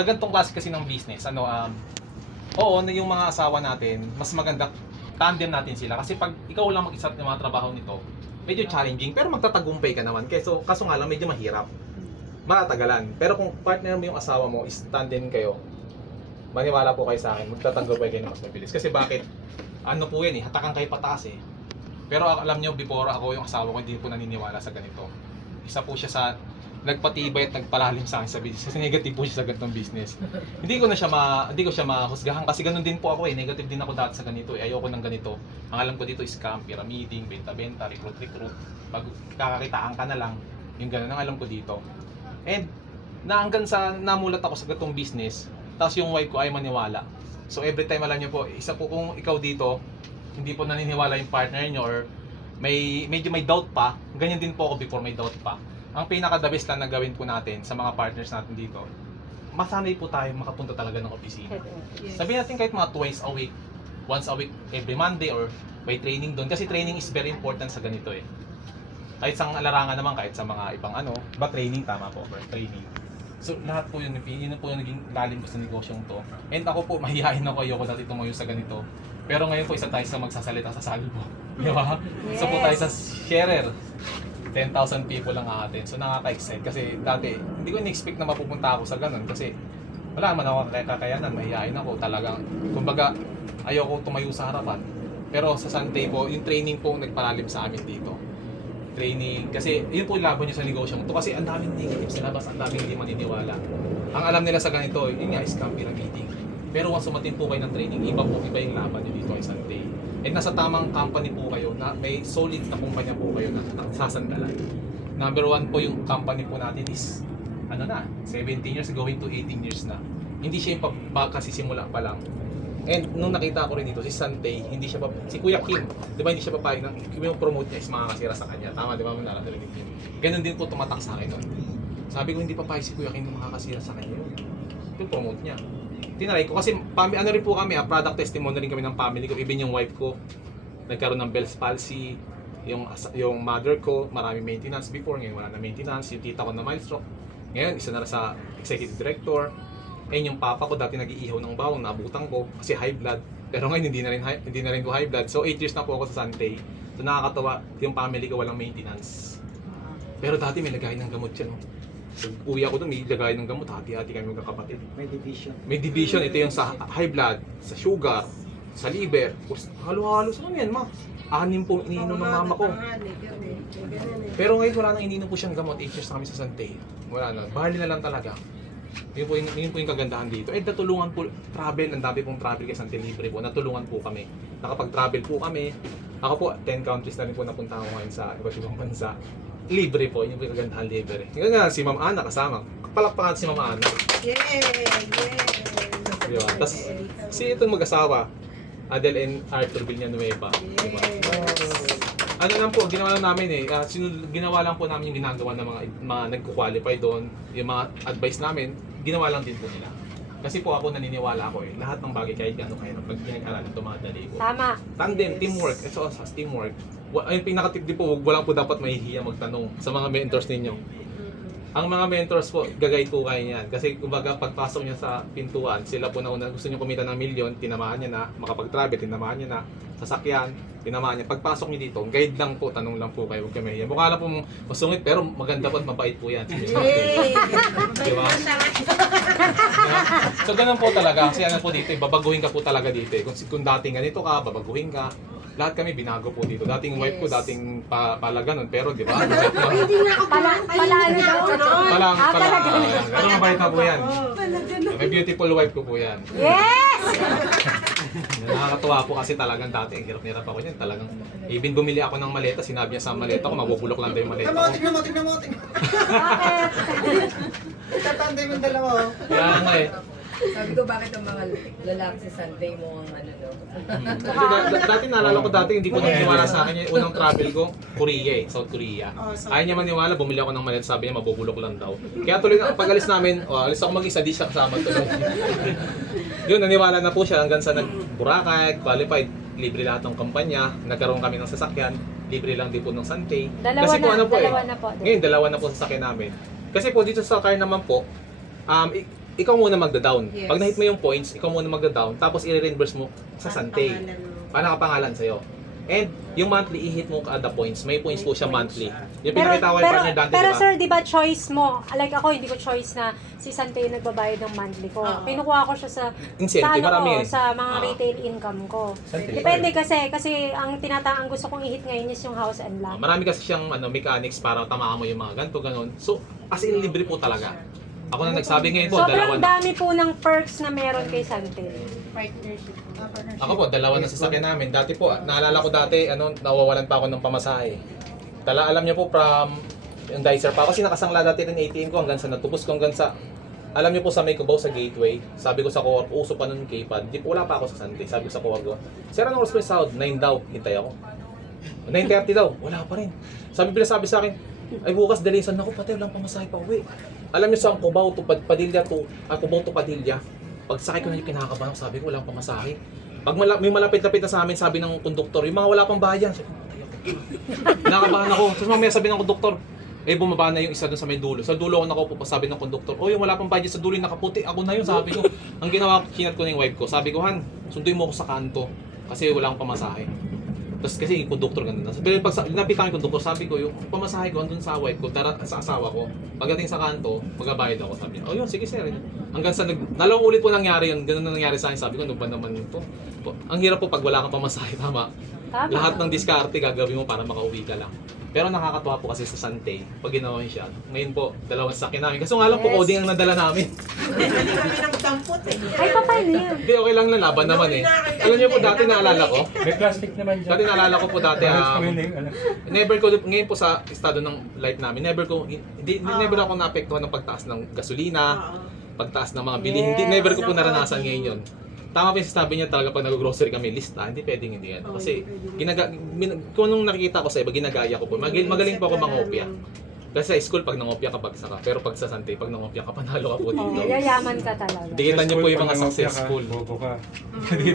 sa ganitong klase kasi ng business, oo, yung mga asawa natin, mas maganda tandem natin sila. Kasi pag ikaw lang mag-isa ng mga trabaho nito, medyo challenging, pero magtatagumpay ka naman. Kaso nga lang, medyo mahirap. Matatagalan. Pero kung partner mo yung asawa mo, is tandem kayo, maniwala po kayo sa akin, magtatagumpay kayo ng mas mabilis. Kasi bakit? Ano po yan hatakan kayo pataas Pero alam nyo, before ako yung asawa ko, hindi po naniniwala sa ganito. Isa po siya sa nagpatibay at nagpalalim sa akin sa business. Kasi negative po siya sa ganitong business. Hindi ko siya mahusgahan kasi ganun din po ako Negative din ako dati sa ganito Ayoko ng ganito. Ang alam ko dito is scam, pyramiding, benta-benta, recruit. Pag kakakitaan ka na lang, yung ganun ang alam ko dito. And hanggang sa namulat ako sa ganitong business, tapos yung wife ko ay maniwala. So every time alam niyo po, isa po kung ikaw dito, hindi po naniniwala yung partner niyo or medyo may doubt pa, ganyan din po ako before may doubt pa. Ang pinaka-the best lang na gawin po natin sa mga partners natin dito, masanay po tayo makapunta talaga ng opisina. Yes. Sabihin natin kahit mga twice a week, once a week, every Monday or may training doon. Kasi training is very important sa ganito Kahit sa larangan naman, kahit sa mga ibang training, tama po, training. So lahat po yun po yung naging lalim ko sa negosyong to. And ako po, mahihayin ako, ayoko dati tumayo sa ganito. Pero ngayon po, isa tayo sa magsasalita sa salvo. Di ba? Isa po tayo sa sharer. 10,000 people lang aatin. So nakaka-excite kasi dati hindi ko in-expect na mapupunta ako sa ganun kasi wala man ako kakayanan, mahihain ako talagang. Kumbaga, ayoko tumayo sa harapan. Pero sa Sante po, yung training po nagpalalim sa amin dito. Training, kasi yun po yung laban nyo sa negosyong to kasi ang daming negative sa labas, ang daming hindi maniniwala. Ang alam nila sa ganito, yun nga, scam, pyramiding. Pero once sumatin po kayo ng training, iba yung laban nyo dito kay Sante. And nasa tamang company po kayo, na may solid na kumpanya po kayo na sasandalan. Number 1 po yung company po natin is 17 years going to 18 years na. Hindi siya yung kasisimula pa lang. And nung nakita ko rin dito, si Sante, si Kuya Kim, di ba hindi siya papayag ng yung promote niya is makakasira sa kanya. Tama, di ba? Narinig yun. Ganun din po tumatak sa akin nun. Sabi ko, hindi papayag si Kuya Kim na makakasira sa kanya. Yung promote niya. Tinaray ko kasi rin po kami, product testimony rin kami ng family ko, even yung wife ko nagkaroon ng Bell's palsy, yung mother ko marami maintenance before, ngayon wala na maintenance, yung tita ko na mild stroke, ngayon isa na sa executive director, and yung papa ko dati nag-iihaw ng bawang, naabutan ko kasi high blood, pero ngayon hindi na rin ko high blood, so 8 years na po ako sa Sante. So nakakatawa, yung family ko walang maintenance, pero dati may lagay ng gamot yan So, kuya ko doon, may lagay ng gamot, hati-hati kami magkakapatid. May division, ito yung sa high blood, sa sugar, sa liver. Halo-halo sa yan, ma. 6 pong ininom ng mama ko. Pero ngayon wala nang ininom po siyang gamot, 8 years na kami sa Sante. Wala na, bahali na lang talaga. Yun po yung kagandahan dito. Eh, natulungan po, travel, ang dami pong travel kay Sante Libre po, natulungan po kami. Nakapag-travel po kami. Ako po, 10 countries na rin po napunta ko ngayon sa iba't ibang bansa. Libre po, yun po yung kagandahan, libre. Ngayon nga, si Ma'am Ana kasama. Palakpakan si Ma'am Ana. Diba? Tapos, si itong mag-asawa, Adel and Arthur Villanueva. Diba? Ano lang po, ginawa lang namin ginawa lang po namin yung ginagawa ng mga nagko-qualify doon, yung mga advice namin, ginawa lang din po nila. Kasi po ako naniniwala ako lahat ng bagay kahit gaano kahirap pag pinag-aralan ito madali po. Tama. Tandem, teamwork, it's all as teamwork. Yung pinaka-tip din po, wala po dapat mahihiya magtanong sa mga mentors ninyo. Ang mga mentors po, gagay po kayo niyan. Kasi kumbaga pagpasok niya sa pintuan, sila po na una gusto niyo kumita ng milyon, tinamaan niya na, makapag-travel, tinamaan niya na, sasakyan, tinamaan niya. Pagpasok niyo dito, guide lang po, tanong lang po kayo, huwag kayo mahihiya. Mukha lang po masungit, pero maganda po at mabait po yan. Diba? So ganun po talaga, kasi po dito, babaguhin ka po talaga dito. Kung dating ganito ka, babaguhin ka. Lahat kami binago po dito. Dating wife ko, dating pala ganun, pero di ba? Ano mabait na po yan? May beautiful wife ko po yan. Yes! Nakakatuwa po kasi talagang dati, ang hirap-hirap ako niyan. Talagang, even bumili ako ng maleta, sinabi niya sa maleta ko, mabubulok lang daw yung maleta ko. Tignan mo. Itatantay mo yung dalawa. Kaya nga Sabi ko, bakit ang mga lalaki sa Sunday mo ang Dati naalala ko hindi ko naniwala sa akin yung unang travel ko, Korea South Korea. Ayaw niya maniwala, bumili ako ng maleta, sabi niya mabubulok lang daw. Kaya tuloy pag alis namin, alis ako mag-isa, di siya kasama tuloy. Yun, naniwala na po siya hanggang sa nag-Boracay, qualified, libre lahat ng kampanya, nagkaroon kami ng sasakyan, libre lang din po ng Sante. Kasi Dalawa na po. Ngayon, 2 na po sasakyan namin. Kasi po dito sa car naman po, ikaw muna magda-down. Yes. Pag na-hit mo yung points, ikaw muna magda-down, tapos i-reimburse mo sa Santay. Para nakapangalan sa'yo. And yung monthly, i-hit mo kada points. May points po siya monthly. Yung pinakita ko kay partner Dante, pero di ba? sir, di ba choice mo? Like ako, hindi ko choice na si Santay yung nagbabayad ng monthly ko. Oo. Kinukuha ko siya sa Incentive, ano marami ko, eh. sa mga Oo. retail income ko. Santay. Depende kasi ang ang gusto kong i-hit ngayon is yung house and lot. Marami kasi siyang mechanics para tamaan mo yung mga ganito, ganon. So, as in libre po talaga. Ako na nagsabi ngayon po, dalawa Sobrang na. dami po ng perks na meron kay Santay. Partnership. Ako po, dalawa na sasakyan namin. Dati po, naalala ko dati, nawawalan pa ako ng pamasahe. Alam niyo po, from yung dicer pa. Kasi nakasangla dati rin ATM ko hanggang sa natubos ko hanggang sa... Alam niyo po sa may Cubao sa Gateway, sabi ko sa co-op, uso pa nun K-pad. Wala pa ako sa Santay. Sabi ko sa co-op ko, Sir, anong oras pa yung sahod? 9 daw. Hintay ako. 9:30 daw. Wala pa rin. Sabi sa akin, ay bukas dalisan ako, pati walang pamasahe pa uwi. Alam niyo sa Cubao to Padilla to, Cubao to Padilla, pag sakay ko na yung kinakabahan, sabi ko walang pamasahe. Pag may malapit-lapit na sa amin, sabi ng konduktor, yung mga wala pang bayan. Sabi ko, patay ako. Kinakabahan ako. Tapos mamaya sabi ng konduktor, bumaba na yung isa doon sa may dulo. Sa dulo ako nakaupo, sabi ng konduktor, oh, yung wala pang budget sa dulo, yung nakaputi. Ako na yun, sabi ko. Ang ginawa, kinat ko na yung wife ko. Sabi ko, Han, sunduin mo ako sa kanto. Kasi wala akong pamasahe. Tapos kasi yung konduktor ganun na. Pero pag napitan yung konduktor, sabi ko, yung pamasahe ko andun sa wife ko, sa asawa ko. Pagdating sa kanto, magbabayad ako. Sabi niya, oh yun, sige sir. Hanggang sa dalawang ulit po nangyari yun. Ganun na nangyari sa akin. Sabi ko, ano ba naman ito? Ang hirap po pag wala kang pamasahe, tama. Tama. Lahat ng diskarte gagawin mo para makauwi ka lang. Pero nakakatuwa po kasi sa Santay, pag ginawa yun siya. Ngayon po, dalawang sakyan namin. Kasi nga lang po, Yes. coding ang nadala namin. Hindi kami ng dampot eh. Ay, paano yan? Hindi, okay lang na laban naman eh. Alam niyo po, dati naalala ko. May plastic naman dyan. Dati naalala ko po dati, Kami na yung ano. never ko, ngayon po sa estado ng life namin, never ako naapektuhan ng pagtaas ng gasolina, pagtaas ng mga bilihin. Yes. Never ko po naranasan ngayon yun. Tama po yung sabi niya talaga pag nag-grocery kami, lista, hindi pwedeng hindi yan. Kasi kung anong nakikita ko sa iba, ginagaya ko po. Magaling po ako mangopya. Kasi sa school, pag nangopya ka, bagsak ka. Pero pag sa Santay, pag nangopya ka, panalo ka po Oh, dito. yayaman ka talaga. Dikitan niyo po yung mga Pag nangopya ka, successful. Bobo ka.